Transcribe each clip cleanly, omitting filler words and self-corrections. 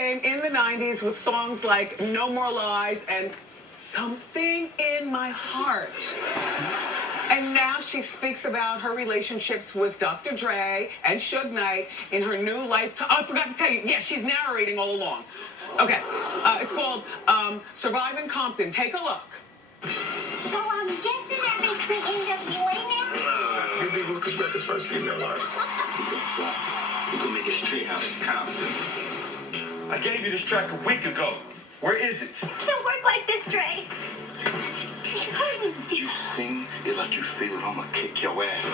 fame in the 90s with songs like No More Lies and Something in My Heart. And now she speaks about her relationships with Dr. Dre and Suge Knight in her new life. Oh, I forgot to tell you. Yeah, she's narrating all along. Okay. It's called Surviving Compton. Take a look. So I'm guessing that makes me NWA now? You'll be Ruthless Records' first female artist. You can make it straight out in Compton. I gave you this track a week ago. Where is it? Can't work like this, Dre. You sing it like you feel it. I'ma kick your ass.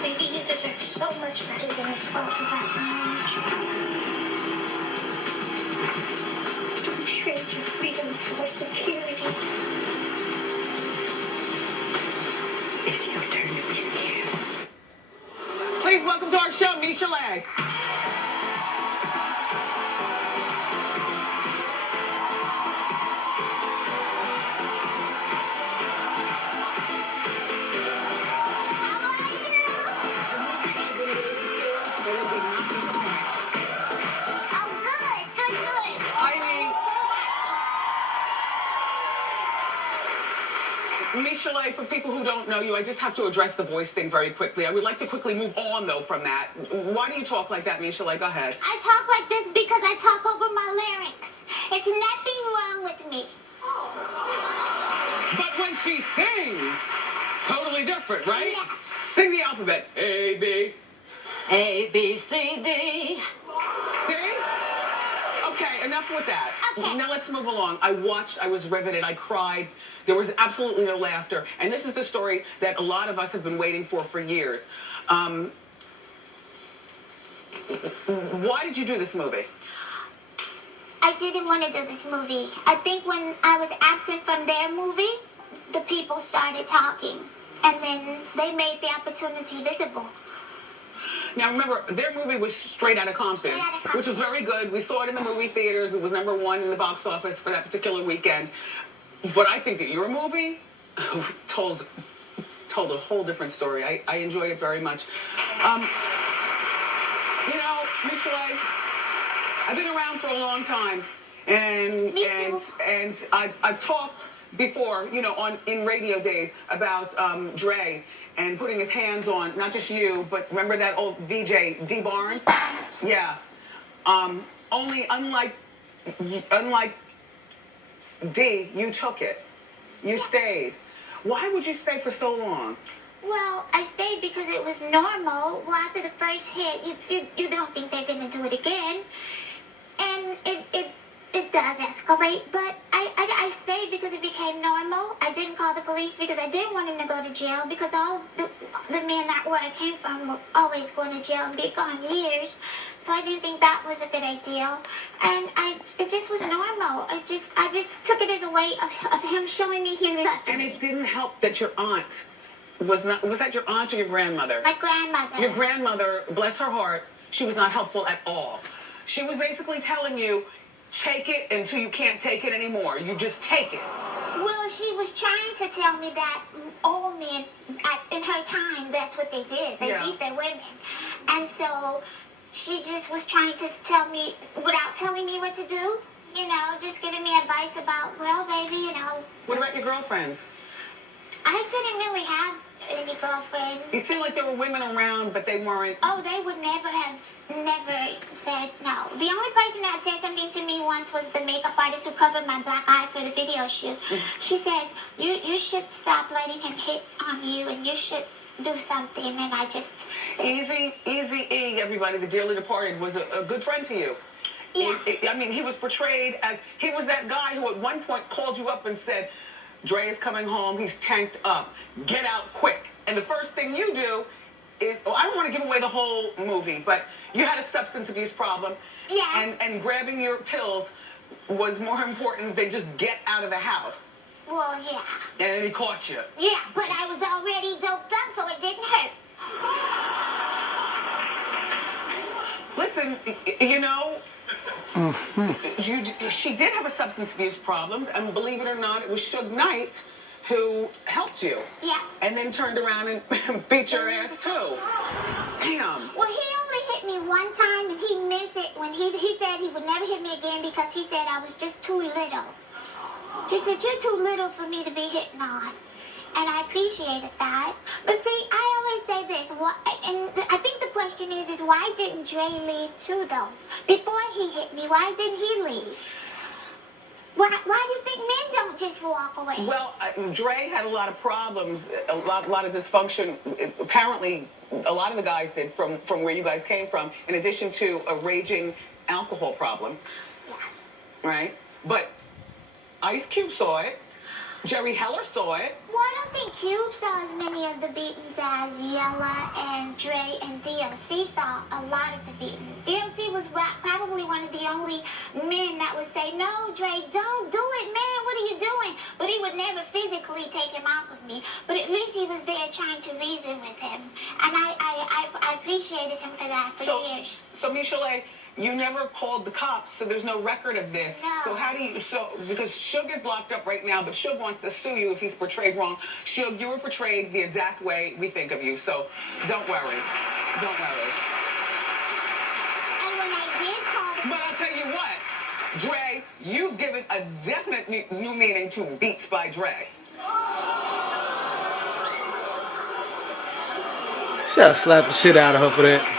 Maybe you deserve so much better than this photograph. Don't trade your freedom for security. It's your turn to be scared. Please welcome to our show, Michel'le. Michel'le, for people who don't know you, I just have to address the voice thing very quickly. I would like to quickly move on, though, from that. Why do you talk like that, Michel'le? Go ahead. I talk like this because I talk over my larynx. It's nothing wrong with me. But when she sings, totally different, right? Yes. Sing the alphabet. A, B. A, B, C, D. See? Okay, enough with that. Okay. Now let's move along. I watched, I was riveted, I cried. There was absolutely no laughter. And this is the story that a lot of us have been waiting for years. Why did you do this movie? I didn't want to do this movie. I think when I was absent from their movie, the people started talking. And then they made the opportunity visible. Now remember, their movie was Straight Outta Compton, which was very good. We saw it in the movie theaters. It was #1 in the box office for that particular weekend. But I think that your movie told a whole different story. I enjoyed it very much. You know, Michel'le, I've been around for a long time, and Me too. and I've talked before, you know, in radio days about Dre and putting his hands on not just you, but remember that old VJ D Barnes? Yeah. Only unlike D, you took it. You stayed. Why would you stay for so long? Well, I stayed because it was normal. Well, after the first hit, you don't think they're going to do it again. And it does escalate, but I stayed because it became normal. I didn't call the police because I didn't want him to go to jail because all the men that where I came from were always going to jail and be gone years. So I didn't think that was a good idea. And it just was normal. I just took it as a way of him showing me he loved And me. it didn't help that your aunt was that your aunt or your grandmother? My grandmother. Your grandmother, bless her heart, she was not helpful at all. She was basically telling you, take it until you can't take it anymore. You just take it. Well, she was trying to tell me that all men, in her time, that's what they did. They beat their women. And so she just was trying to tell me, without telling me what to do, you know, just giving me advice about, well, baby, you know. What about your girlfriends? I didn't really have any girlfriends. It seemed like there were women around, but they weren't. Oh, they would never said no. The only person that said something to me once was the makeup artist who covered my black eye for the video shoot. She said, you should stop letting him hit on you and you should do something. And I just said, Eazy-E, everybody, the dearly departed, was a good friend to you. yeah. I mean, he was portrayed as, he was that guy who at one point called you up and said, Dre is coming home, he's tanked up, get out quick. And the first thing you do is, well, I don't want to give away the whole movie, but you had a substance abuse problem. Yes. And grabbing your pills was more important than just get out of the house. Well, yeah. And then he caught you. Yeah, but I was already doped up, so it didn't hurt. Listen, you know, she did have a substance abuse problem, and believe it or not, it was Suge Knight who helped you. Yeah. And then turned around and beat your ass too. Damn. Well, he only hit me one time, and he meant it when he said he would never hit me again because he said I was just too little. He said, you're too little for me to be hitting on. And I appreciated that. But see, I always say this, and I think the question is why didn't Dre leave too, though? Before he hit me, why didn't he leave? Why do you think men don't just walk away? Well, Dre had a lot of problems, a lot of dysfunction. Apparently, a lot of the guys did from where you guys came from, in addition to a raging alcohol problem. Yes. Right? But Ice Cube saw it. Jerry Heller saw it. Well, I don't think Cube saw as many of the beatings as Yella and Dre and DLC saw a lot of the beatings. DLC was probably one of the only men that would say, no, Dre, don't do it, man, what are you doing? But he would never physically take him off of me. But at least he was there trying to reason with him. And I appreciated him for that for years. So, Michel'le, you never called the cops, so there's no record of this. No. So how do you, because Suge is locked up right now, but Suge wants to sue you if he's portrayed wrong. Suge, you were portrayed the exact way we think of you, so don't worry. Don't worry. And when I did call the But I'll tell you what, Dre, you've given a definite new meaning to Beats by Dre. Should have slapped the shit out of her for that.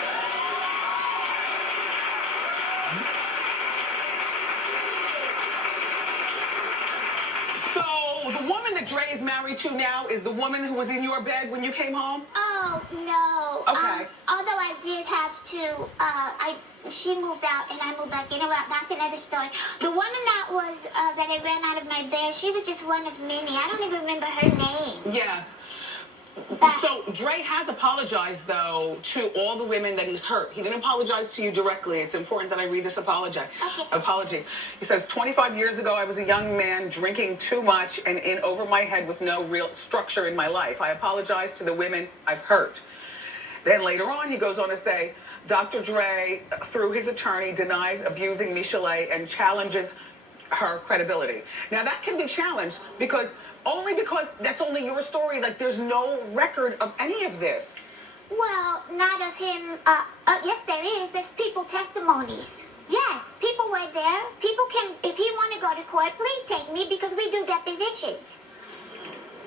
Dre is married to now is the woman who was in your bed when you came home? Oh, no. Okay. Although I did have to, she moved out and I moved back in. Well, that's another story. The woman that was, that I ran out of my bed, she was just one of many. I don't even remember her name. Yes. So Dre has apologized, though, to all the women that he's hurt. He didn't apologize to you directly. It's important that I read this apology. He says, 25 years ago, I was a young man drinking too much and in over my head with no real structure in my life. I apologize to the women I've hurt. Then later on, he goes on to say, Dr. Dre, through his attorney, denies abusing Michel'le and challenges her credibility. Now, that can be challenged only because that's only your story. Like, there's no record of any of this. Well, not of him. Yes, there is. There's people testimonies. Yes, people were there. People can, if he want to go to court, please take me because we do depositions.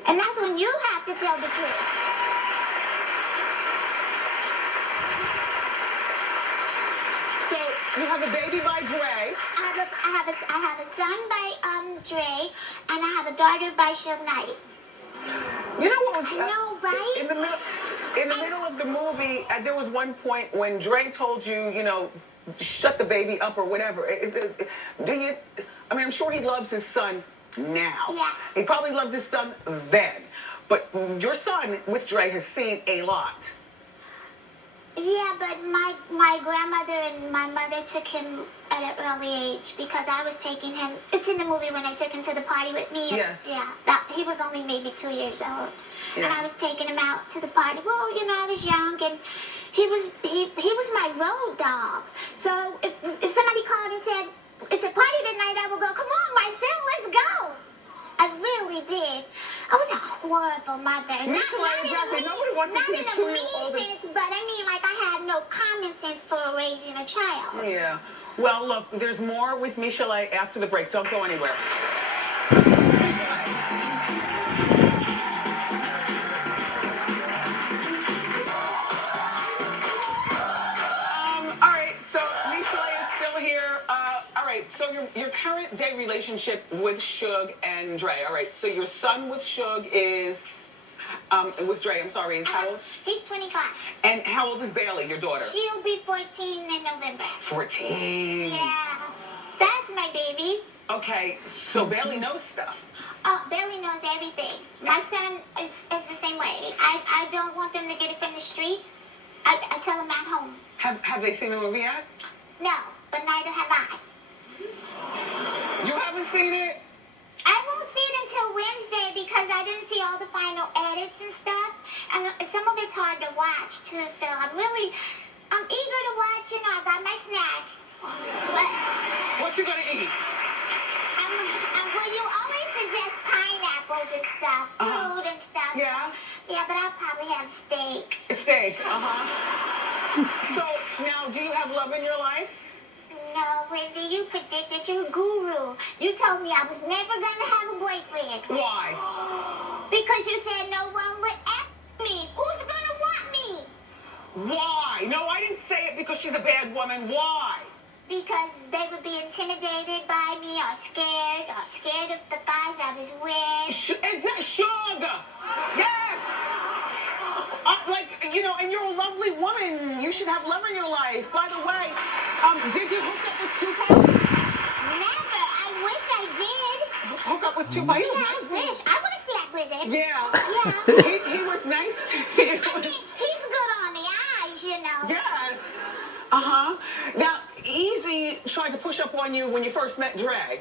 And that's when you have to tell the truth. So you have a baby by Dre. I have a son by Dre, and I have a daughter by Suge Knight. You know what was? I know, right? In the middle of the movie, there was one point when Dre told you, you know, shut the baby up or whatever. Do you? I mean, I'm sure he loves his son now. Yes. He probably loved his son then, but your son with Dre has seen a lot. Yeah, but my grandmother and my mother took him at an early age because I was taking him. It's in the movie when I took him to the party with me. Yes. Yeah, he was only maybe 2 years old, yeah. And I was taking him out to the party. Well, you know, I was young, and he was my road dog. So if somebody called and said it's a party tonight, I would go, come on, Marcel, let's go. I really did. I was a horrible mother. Nobody wants to see a 2-year-old. But I mean, like, I had no common sense for raising a child. Yeah. Well, look, there's more with Michel'le after the break. Don't go anywhere. All right, so Michel'le is still here. All right, so your current day relationship with Suge and Dre. All right, so your son with Suge is, with Dre, I'm sorry, is how old? He's 25. And how old is Bailey, your daughter? She'll be 14 in November. 14. Yeah. That's my baby. Okay, so Bailey knows stuff. Oh, Bailey knows everything. My son is the same way. I don't want them to get it from the streets. I tell them at home. Have they seen the movie yet? No, but neither have I. You haven't seen it? I won't see it until Wednesday because I didn't see all the final edits and stuff. And some of it's hard to watch, too. So I'm eager to watch. You know, I got my snacks. What you gonna eat? Well, you always suggest pineapples and stuff, fruit and stuff. Yeah. Yeah, but I'll probably have steak. Steak, So Now, do you have love in your life? No, Wendy, you predicted. You're a guru. You told me I was never going to have a boyfriend. Why? Because you said no one would ask me. Who's going to want me? Why? No, I didn't say it because she's a bad woman. Why? Because they would be intimidated by me or scared of the guys I was with. Sugar! Yes! And you're a lovely woman. You should have love in your life. By the way, did you hook up with Tupac? Never. I wish I did. Hook up with Tupac? He was Yeah, I nice to wish. I would have slept with him. you. Yeah. Yeah. He was nice to you. I mean, he's good on the eyes, you know. Yes. Uh-huh. Now, Easy tried to push up on you when you first met Dre,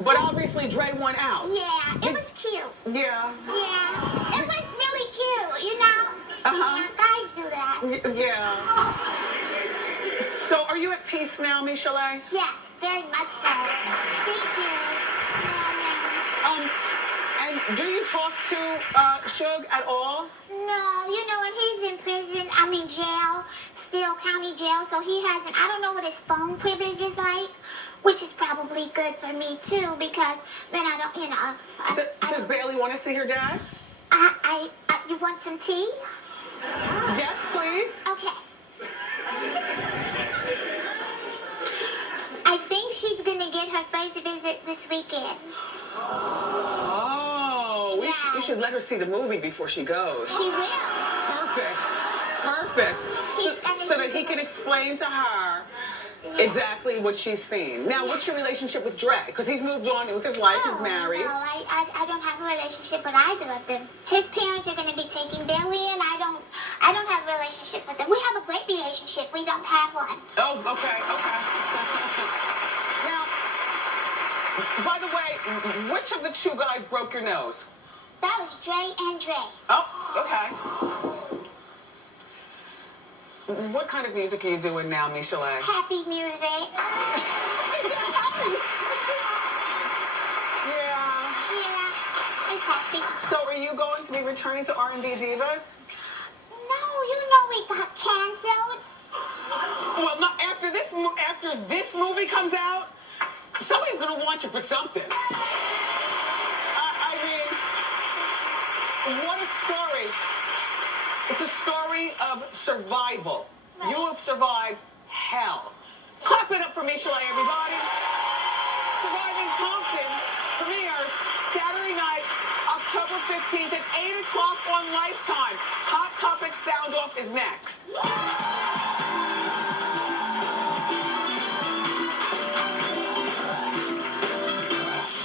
but obviously Dre won out. Yeah, it was cute. Yeah. Yeah, it was really cute, you know. Uh-huh. Yeah, guys do that. Yeah. So, are you at peace now, Michel'le? Yes, very much so. Thank you. And do you talk to Suge at all? No, you know, and he's in prison. I'm in jail, Steele County Jail, so he hasn't. I don't know what his phone privilege is like, which is probably good for me too, because then I don't, you know. Does Bailey want to see her dad? You want some tea? Yes, please. Okay. I think she's gonna get her first visit this weekend. Oh, we should let her see the movie before she goes. She will. Perfect. So that he can explain to her exactly what she's seen. Now, what's your relationship with Dre? Because he's moved on with his life. He's married. No, I don't have a relationship with either of them. His parents are going to be taking Billy, and I don't have a relationship with them. We have a great relationship. We don't have one. Oh, okay. Now, by the way, which of the two guys broke your nose? That was Dre and Dre. Oh, okay. What kind of music are you doing now, Michel'le? Happy music. Yeah. Yeah, it's happy. So are you going to be returning to R&B Divas? No, you know we got canceled. Well, not after this movie comes out, somebody's going to want you for something. I mean, what a story. It's a story of survival. Right. You have survived hell. Clap it up for Michel'le, everybody. Surviving Compton premieres Saturday night, October 15th at 8 o'clock on Lifetime. Hot Topic Sound Off is next.